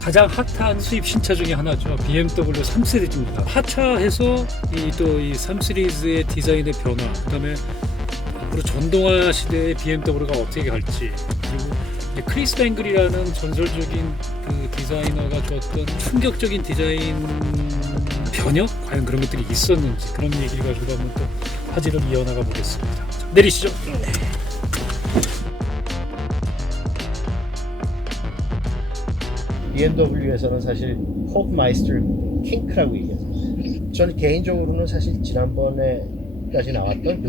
가장 핫한 수입 신차 중에 하나죠. BMW 3시리즈입니다. 하차해서 이 3 시리즈의 디자인의 변화, 그다음에 앞으로 전동화 시대의 BMW가 어떻게 갈지, 그리고 이제 크리스 뱅글이라는 전설적인 그 디자이너가 줬던 충격적인 디자인 변형, 과연 그런 것들이 있었는지, 그런 얘기를 가지고 한번 또 화제를 이어나가 보겠습니다. 자, 내리시죠. BMW에서는 사실 호프마이스터 킹크라고 얘기했어요. 저는 개인적으로는 사실 지난번에까지 나왔던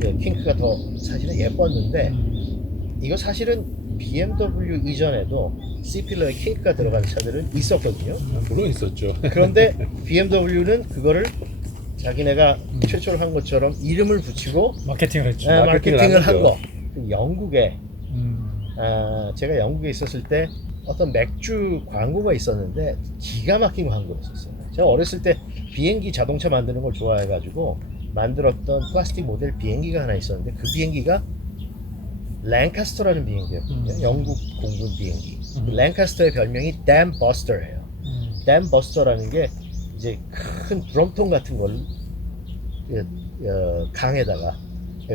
그 킹크가 더 사실은 예뻤는데, 이거 사실은 BMW 이전에도 C필러에 킹크가 들어간 차들은 있었거든요. 물론 있었죠. 그런데 BMW는 그거를 자기네가 최초로 한 것처럼 이름을 붙이고 마케팅을 했죠. 마케팅을 한 거죠. 거. 그 영국에 음. 제가 영국에 있었을 때 어떤 맥주 광고가 있었는데 기가 막힌 광고였었어요. 제가 어렸을 때 비행기 자동차 만드는 걸 좋아해가지고 만들었던 플라스틱 모델 비행기가 하나 있었는데, 그 비행기가 랭카스터라는 비행기였거든요. 영국 공군 비행기. 랭카스터의 별명이 댐 버스터예요. 댐 버스터라는 게 이제 큰 드럼통 같은 걸 강에다가,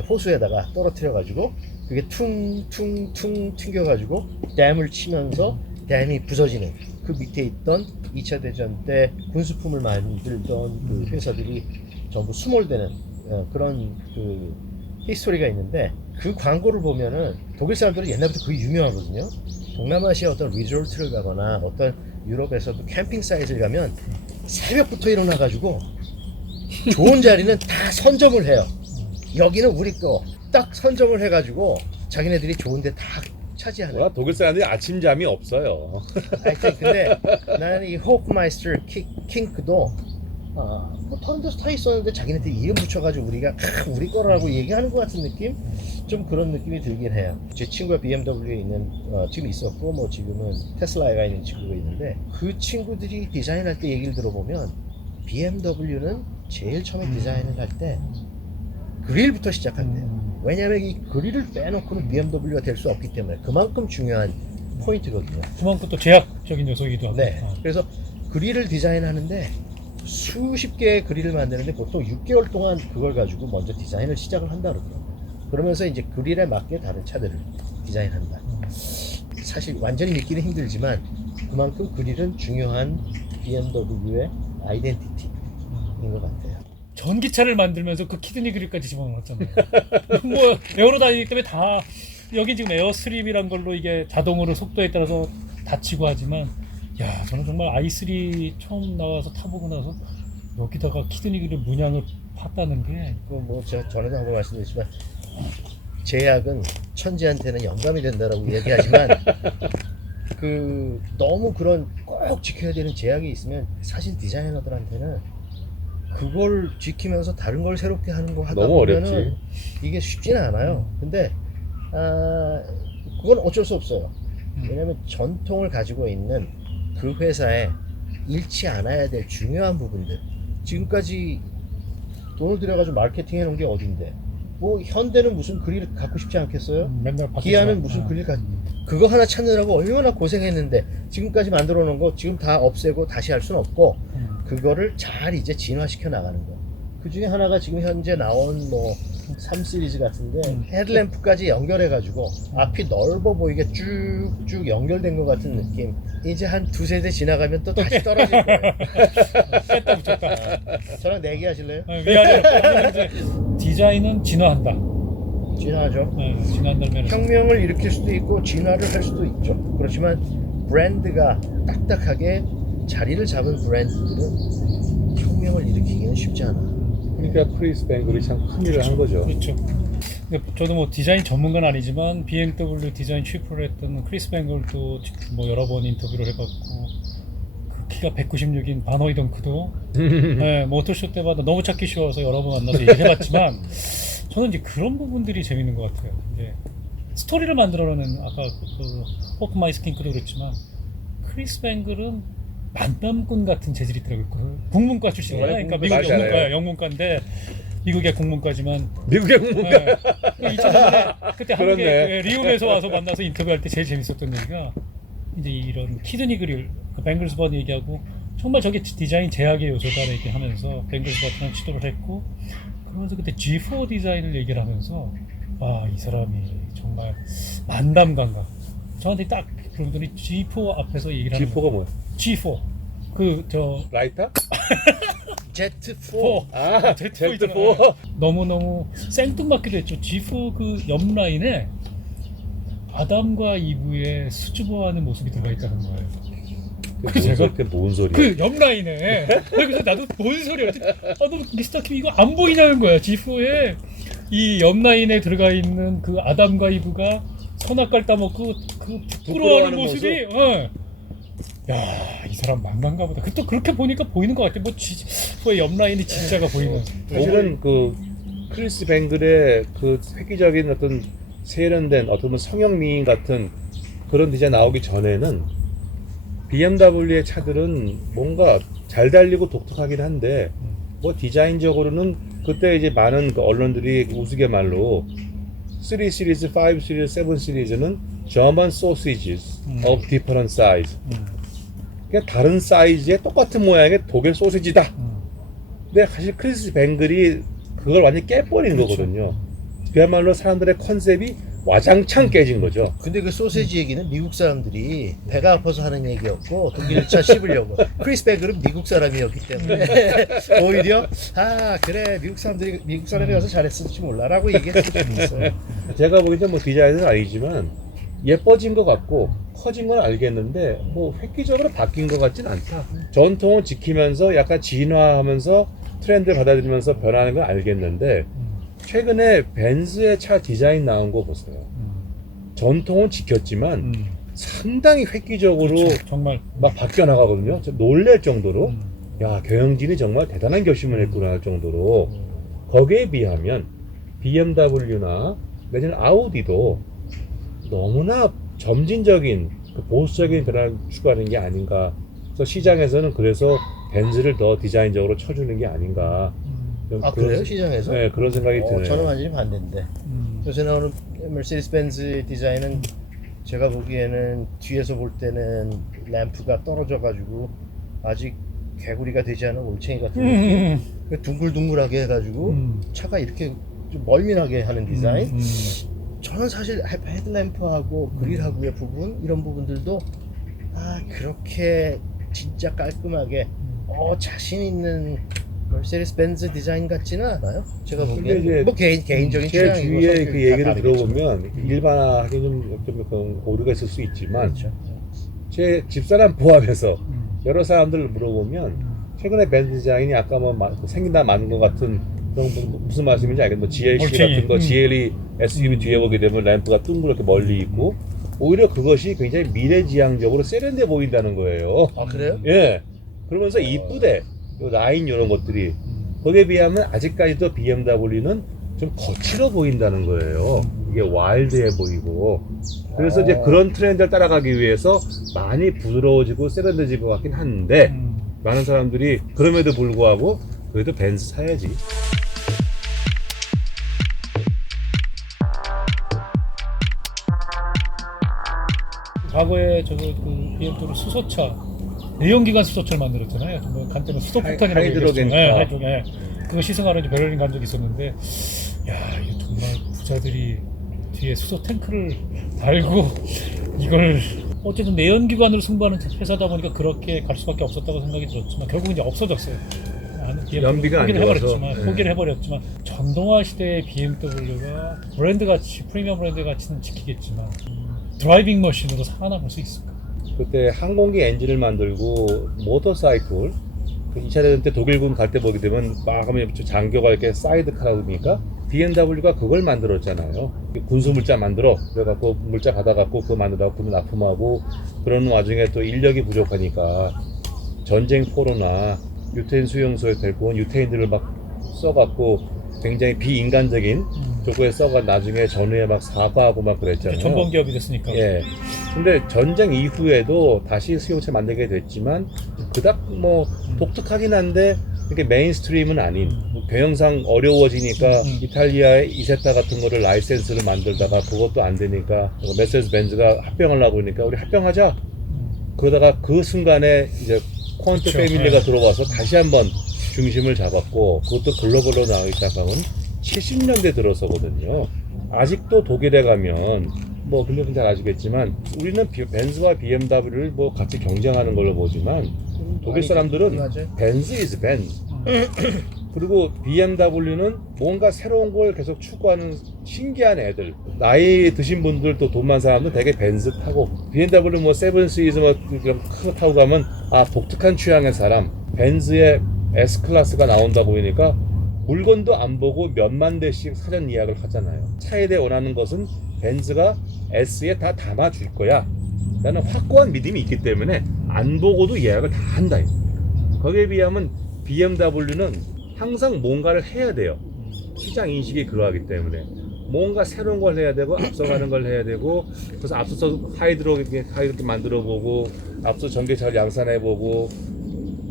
호수에다가 떨어뜨려 가지고 그게 퉁퉁퉁 튕겨가지고 댐을 치면서 댐이 부서지는, 그 밑에 있던 2차 대전 때 군수품을 만들던 그 회사들이 전부 수몰되는 그런 그 히스토리가 있는데, 그 광고를 보면은 독일 사람들은 옛날부터 그게 유명하거든요. 동남아시아 어떤 리조트를 가거나 어떤 유럽에서도 캠핑 사이트를 가면 새벽부터 일어나가지고 좋은 자리는 다 선점을 해요. 여기는 우리 거 딱 선점을 해가지고 자기네들이 좋은데 다 차지하는. 독일 사람들이 아침잠이 없어요. 근데 나는 이 호프마이스터 킹크도 뭐 다른 데서 타 있었는데 자기네들이 이름 붙여가지고 우리가 우리 거라고 얘기하는 것 같은 느낌? 좀 그런 느낌이 들긴 해요. 제 친구가 BMW에 있는 지금 있었고, 뭐 지금은 테슬라에 있는 친구가 있는데, 그 친구들이 디자인할 때 얘기를 들어보면 BMW는 제일 처음에 디자인을 할 때 그릴부터 시작한대요. 왜냐하면 이 그릴을 빼놓고는 BMW가 될 수 없기 때문에 그만큼 중요한 포인트거든요. 그만큼 또 제약적인 요소이기도 하고. 네. 그래서 그릴을 디자인하는데 수십 개의 그릴을 만드는데 보통 6개월 동안 그걸 가지고 먼저 디자인을 시작을 한다 그러더라고요. 그러면서 이제 그릴에 맞게 다른 차들을 디자인한다. 사실 완전히 믿기는 힘들지만 그만큼 그릴은 중요한 BMW의 아이덴티티인 것 같아요. 전기차를 만들면서 그 키드니 그릴까지 집어넣었잖아요. 뭐 에어로다이닉 때문에 다, 여기 지금 에어스트림이란 걸로 이게 자동으로 속도에 따라서 다치고 하지만, 야, 저는 정말 i3 처음 나와서 타보고 나서 여기다가 키드니 그릴 문양을 팠다는 게, 뭐 제가 전에도 한번 말씀드렸지만 제약은 천지한테는 영감이 된다라고 얘기하지만 그 너무 그런 꼭 지켜야 되는 제약이 있으면 사실 디자이너들한테는 그걸 지키면서 다른 걸 새롭게 하는 거 하다 너무 보면은 어렵지. 이게 쉽지는 않아요. 근데 그건 어쩔 수 없어요. 왜냐면 전통을 가지고 있는 그 회사에 잃지 않아야 될 중요한 부분들, 지금까지 돈을 들여가지고 마케팅 해놓은 게 어딘데, 뭐 현대는 무슨 그릴 갖고 싶지 않겠어요? 맨날 바뀌지만, 기아는 무슨 그릴 그거 하나 찾느라고 얼마나 고생했는데 지금까지 만들어 놓은 거 지금 다 없애고 다시 할 수는 없고, 그거를 잘 이제 진화시켜 나가는 거. 그 중에 하나가 지금 현재 나온 뭐 3 시리즈 같은데 헤드램프까지 연결해 가지고 앞이 넓어 보이게 쭉쭉 연결된 것 같은 느낌. 이제 한 두세 대 지나가면 또 다시 떨어질 거예요. 뺐다 붙였다. 저랑 내기하실래요? 미안해요. 이제 디자인은 진화한다. 진화하죠. 네, 진화한다는 면에서. 혁명을 일으킬 수도 있고 진화를 할 수도 있죠. 그렇지만 브랜드가 딱딱하게 자리를 잡은 브랜드들은 혁명을 일으키기는 쉽지 않아. 그러니까 크리스 뱅글이 참 큰 일을 한 거죠. 그렇죠. 근데 저도 뭐 디자인 전문가는 아니지만 BMW 디자인 치프를 했던 크리스 뱅글도 뭐 여러 번 인터뷰를 해봤고, 그 키가 196인 바너이 덩크도 네, 모터쇼 때마다 너무 찾기 쉬워서 여러 번 만나서 얘기를 해봤지만, 저는 이제 그런 부분들이 재밌는 것 같아요. 이제 스토리를 만들어내는, 아까 그 호프마이스 킹크도 그랬지만 크리스 뱅글은 만남꾼 같은 재질이 있더라고요. 국문과 출신이에요. 그러니까 미국 영문과예요. 영문과인데 미국의 국문과지만, 미국의 국문과. 네. 2000년에 그때 한국에 그렇네. 리움에서 와서 만나서 인터뷰할 때 제일 재밌었던 얘기가, 이제 이런 키드니 그릴 그 뱅글스 버드 얘기하고 정말 저게 디자인 제약의 요소다 얘기하면서 뱅글스 버드랑 시도를 했고 그러면서 그때 G4 디자인을 얘기를 하면서 이 사람이 정말 만담 감각 저한테 딱 그러더니 G4 앞에서 얘기를 하는 G4가 뭐야? G4 그저 라이터? Z4 아, Z4 Z4. 너무너무 생뚱맞기도 했죠. G4 그 옆 라인에 아담과 이브의 수줍어하는 모습이 들어가 있다는 거예요. 그게 뭔 소리야? 그 옆 라인에 그래서 나도 뭔 소리야? 너 미스터 킴 이거 안 보이냐는 거야. G4에 이 옆 라인에 들어가 있는 그 아담과 이브가 선악갈 따먹고 그 부끄러워하는 모습이 야, 이 사람 만만가 보다. 또 그렇게 보니까 보이는 것 같아. 뭐 G4의 옆 라인이 진짜가 보이는. 사실은 그 크리스 뱅글의 그 획기적인 어떤 세련된 어떤 성형 미인 같은 그런 디자인 나오기 전에는 BMW의 차들은 뭔가 잘 달리고 독특하긴 한데 뭐 디자인적으로는 그때 이제 많은 그 언론들이 우스갯말로 3 시리즈, 5 시리즈, 7 시리즈는 German sausages of different size. 그냥 다른 사이즈의 똑같은 모양의 독일 소시지다. 근데 사실 크리스 뱅글이 그걸 완전히 깨버린 거거든요. 그야말로 사람들의 컨셉이 와장창 깨진 거죠. 근데 그 소세지 얘기는 미국 사람들이 배가 아파서 하는 얘기였고 독일차 씹으려고 크리스 베글은 미국 사람이었기 때문에 오히려 그래 미국 사람이 와서 잘했을지 몰라라고 얘기했을 수도 있어요. 제가 보기엔 뭐 디자인은 아니지만 예뻐진 것 같고 커진 건 알겠는데 뭐 획기적으로 바뀐 것 같진 않다. 전통을 지키면서 약간 진화하면서 트렌드를 받아들이면서 변하는 건 알겠는데 최근에 벤츠의 차 디자인 나온 거 보세요. 전통은 지켰지만 상당히 획기적으로 그렇죠. 정말 막 바뀌어 나가거든요. 놀랄 정도로 야 경영진이 정말 대단한 결심을 했구나 할 정도로 거기에 비하면 BMW나 내지는 아우디도 너무나 점진적인 그 보수적인 변화를 추구하는 게 아닌가. 그래서 시장에서는 그래서 벤츠를 더 디자인적으로 쳐주는 게 아닌가. 그래요? 시장에서? 네, 그런 생각이 드네요. 저는 완전히 반대인데. 요새 나오는 메르세데스 벤츠 디자인은 제가 보기에는 뒤에서 볼 때는 램프가 떨어져가지고 아직 개구리가 되지 않은 올챙이 같은 느낌. 둥글둥글하게 해가지고 차가 이렇게 좀 멀미나게 하는 디자인. 저는 사실 헤드램프하고 그릴하고의 부분 이런 부분들도 그렇게 진짜 깔끔하게 자신 있는 메르세데스 벤츠 디자인 같지는 않아요. 제가 보기엔 뭐 개인적인 제 취향이고 주위에 그 얘기를 다르겠지만. 들어보면 일반화하기 좀 오류가 있을 수 있지만 그렇죠. 제 집사람 포함해서 여러 사람들을 물어보면 최근에 벤츠 디자인이 아까 뭐 생긴다 마는 것 같은 그런 무슨 말씀인지 알겠는데 뭐 GLC 같은 거 GLE SUV 뒤에 보게 되면 램프가 둥그렇게 멀리 있고 오히려 그것이 굉장히 미래지향적으로 세련돼 보인다는 거예요. 그래요? 예. 그러면서 이쁘대. 요 라인 이런 것들이 거기에 비하면 아직까지도 BMW는 좀 거칠어 보인다는 거예요. 이게 와일드해 보이고. 그래서 이제 그런 트렌드를 따라가기 위해서 많이 부드러워지고 세련돼질 것 같긴 한데 많은 사람들이 그럼에도 불구하고 그래도 벤츠 사야지. 과거에 저거 그 BMW 수소차 내연기관 수소차를 만들었잖아요. 뭐 간때는 수소폭탄이라고 하이드로겐 얘기했죠. 네, 하이드로겐. 그거 시승하러 이제 베를린 간 적이 있었는데, 야, 이거 정말 부자들이 뒤에 수소 탱크를 달고 이걸 어쨌든 내연기관으로 승부하는 회사다 보니까 그렇게 갈 수밖에 없었다고 생각이 들었지만 결국 이제 없어졌어요. 연비가 안 포기를 좋아서. 해버렸지만 네. 포기를 해버렸지만 전동화 시대의 BMW가 브랜드 가치, 프리미엄 브랜드 가치는 지키겠지만 드라이빙 머신으로 살아남을 수 있을까? 그때 항공기 엔진을 만들고 모터사이클 그 2차 대전 때 독일군 갈 때 보게 되면 막 하면 장교가 이렇게 사이드카라니까 BMW가 그걸 만들었잖아요. 군수 물자 만들어 그래갖고 물자 받아갖고 그거 만들다가 군을 납품하고 그러는 와중에 또 인력이 부족하니까 전쟁 포로나 유태인 수용소에 데리고 온 유태인들을 막 써갖고 굉장히 비인간적인 쪽에 써가 나중에 전후에 막 사과하고 막 그랬잖아요. 전범 기업이 됐으니까. 예. 근데 전쟁 이후에도 다시 수용차 만들게 됐지만 그닥 뭐 독특하긴 한데 이렇게 메인스트림은 아닌 뭐 경영상 어려워지니까 이탈리아의 이세타 같은 거를 라이센스를 만들다가 그것도 안 되니까 메르세데스 벤츠가 합병하려고 그러니까 우리 합병하자 그러다가 그 순간에 이제 퀀트 그렇죠. 패밀리가 네. 들어와서 다시 한번 중심을 잡았고 그것도 글로벌로 나오기 시작한 건 70년대 들어서거든요. 아직도 독일에 가면 뭐 근데 잘 아시겠지만 우리는 벤츠와 BMW를 뭐 같이 경쟁하는 걸로 보지만 독일 사람들은 맞아요. 벤츠 is 벤츠. 그리고 BMW는 뭔가 새로운 걸 계속 추구하는 신기한 애들. 나이 드신 분들도 돈 많은 사람들 되게 벤츠 타고 BMW 뭐 세븐 시리즈 뭐 그런 거 타고 가면 아 독특한 취향의 사람. 벤츠의 S 클래스가 나온다 보이니까 물건도 안 보고 몇만 대씩 사전 예약을 하잖아요. 차에 대해 원하는 것은 벤츠가 S에 다 담아줄 거야. 라는 확고한 믿음이 있기 때문에 안 보고도 예약을 다 한다. 거기에 비하면 BMW는 항상 뭔가를 해야 돼요. 시장 인식이 그러하기 때문에 뭔가 새로운 걸 해야 되고 앞서가는 걸 해야 되고 그래서 앞서서 하이드로게 만들어 보고 앞서 전기차를 양산해 보고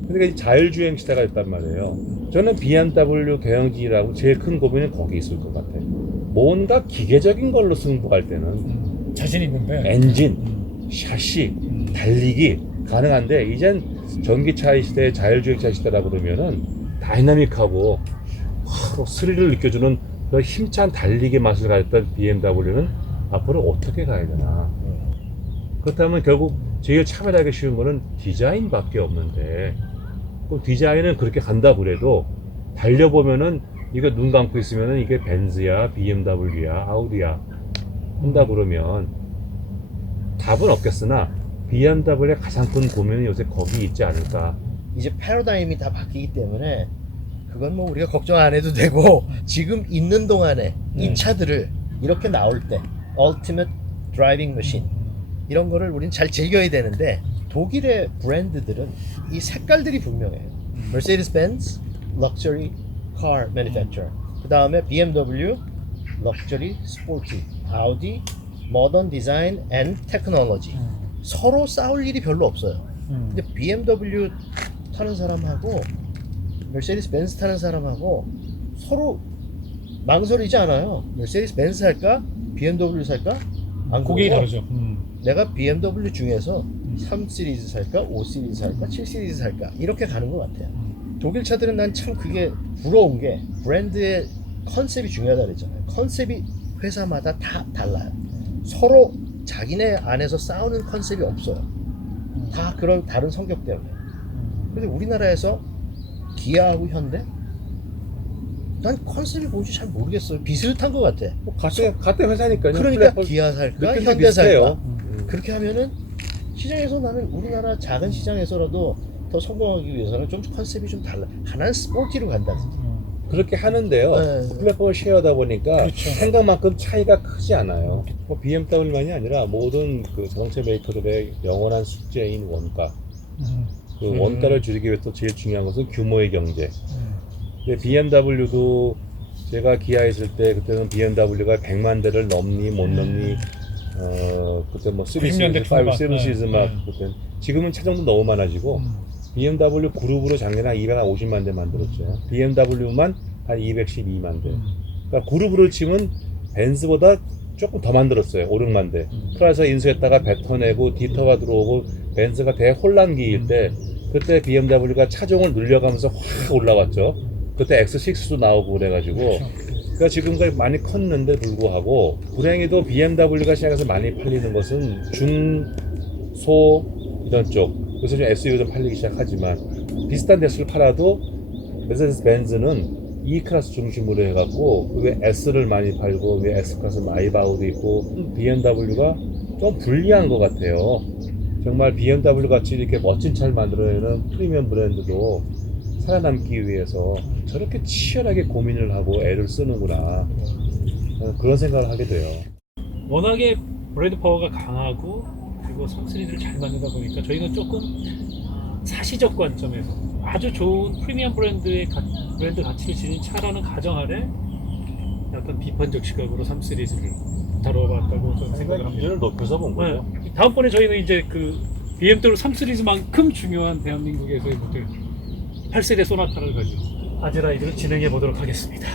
그러니까 자율주행 시대가 있단 말이에요. 저는 BMW 경영진이라고 제일 큰 고민은 거기 있을 것 같아요. 뭔가 기계적인 걸로 승부할 때는 자신 있는데 엔진, 샤시, 달리기 가능한데 이젠 전기차 시대, 자율주행차 시대라 그러면은 다이나믹하고 스릴을 느껴주는 그 힘찬 달리기 맛을 가졌던 BMW는 앞으로 어떻게 가야 되나. 그렇다면 결국 제일 차별하기 쉬운 거는 디자인밖에 없는데 그 디자인은 그렇게 간다 그래도 달려보면은 이거 눈 감고 있으면은 이게 벤츠야, BMW야, 아우디야 한다 그러면 답은 없겠으나 BMW의 가장 큰 고민은 요새 거기 있지 않을까. 이제 패러다임이 다 바뀌기 때문에 그건 뭐 우리가 걱정 안 해도 되고 지금 있는 동안에 이 차들을 이렇게 나올 때 Ultimate Driving Machine 이런 거를 우린 잘 즐겨야 되는데 독일의 브랜드들은 이 색깔들이 분명해요. Mercedes-Benz Luxury Car Manufacturer, 그 다음에 BMW Luxury Sporty, Audi Modern Design and Technology. 서로 싸울 일이 별로 없어요. 근데 BMW 타는 사람하고 메르세데스 벤츠 타는 사람하고 서로 망설이지 않아요. 메르세데스 벤츠 살까? BMW 살까? 안 그게 그러고 다르죠. 내가 BMW 중에서 3 시리즈 살까? 5 시리즈 살까? 7 시리즈 살까? 이렇게 가는 것 같아요. 독일 차들은 난 참 그게 부러운 게 브랜드의 컨셉이 중요하다 그랬잖아요. 컨셉이 회사마다 다 달라요. 서로 자기네 안에서 싸우는 컨셉이 없어요. 다 그런 다른 성격 때문에. 근데 우리나라에서 기아하고 현대? 난 컨셉이 뭔지 잘 모르겠어요. 비슷한 것 같아. 뭐 같은 회사니까요. 그러니까 플랫폼 기아 살까? 느낌도 현대 살까? 비슷해요. 그렇게 하면은 시장에서 나는 우리나라 작은 시장에서라도 더 성공하기 위해서는 좀 컨셉이 좀 달라. 하나는 스포티로 간다든지. 그렇게 하는데요. 네. 플랫폼을 쉐어하다 보니까 그렇죠. 생각만큼 차이가 크지 않아요. 뭐 BMW만이 아니라 모든 그 자동차 메이커들의 영원한 숙제인 원가. 그 원가를 줄이기 위해 또 제일 중요한 것은 규모의 경제. 근데 BMW도 제가 기아에 있을 때 그때는 BMW가 100만 대를 넘니 못 넘니 그때 뭐 3 시리즈, 5 초반. 시리즈 막 그때 지금은 차종도 너무 많아지고 BMW 그룹으로 작년에 한 250만 대 만들었죠. BMW만 한 212만 대. 그러니까 그룹으로 치면 벤츠보다 조금 더 만들었어요. 5, 6만 대. 크라이서 인수했다가 뱉어내고 디터가 들어오고 벤츠가 대혼란기일 때 그때 BMW가 차종을 늘려가면서 확 올라왔죠. 그때 X6도 나오고 그래가지고 그러니까 지금까지 많이 컸는데 불구하고 불행히도 BMW가 시장에서 많이 팔리는 것은 중소 이런 쪽 그래서 좀 SUV도 좀 팔리기 시작하지만 비슷한 대수를 팔아도 메르세데스 벤츠는 E 클래스 중심으로 해갖고 그게 S를 많이 팔고 위에 S 클래스 마이바우도 있고 BMW가 좀 불리한 것 같아요. 정말 BMW 같이 이렇게 멋진 차를 만들어내는 프리미엄 브랜드도 살아남기 위해서 저렇게 치열하게 고민을 하고 애를 쓰는구나 그런 생각을 하게 돼요. 워낙에 브랜드 파워가 강하고 그리고 성스리들을 잘 만들다 보니까 저희는 조금 사시적 관점에서 아주 좋은 프리미엄 브랜드 가치를 지닌 차라는 가정하에 약간 비판적 시각으로 3 시리즈를 다뤄봤다고 저는 생각을 합니다. 기준을 높여서 본 거죠. 네. 다음번에 저희는 이제 그 BMW 3 시리즈만큼 중요한 대한민국에서의 모델 8세대 소나타를 가지고 아제라이드를 진행해 보도록 하겠습니다.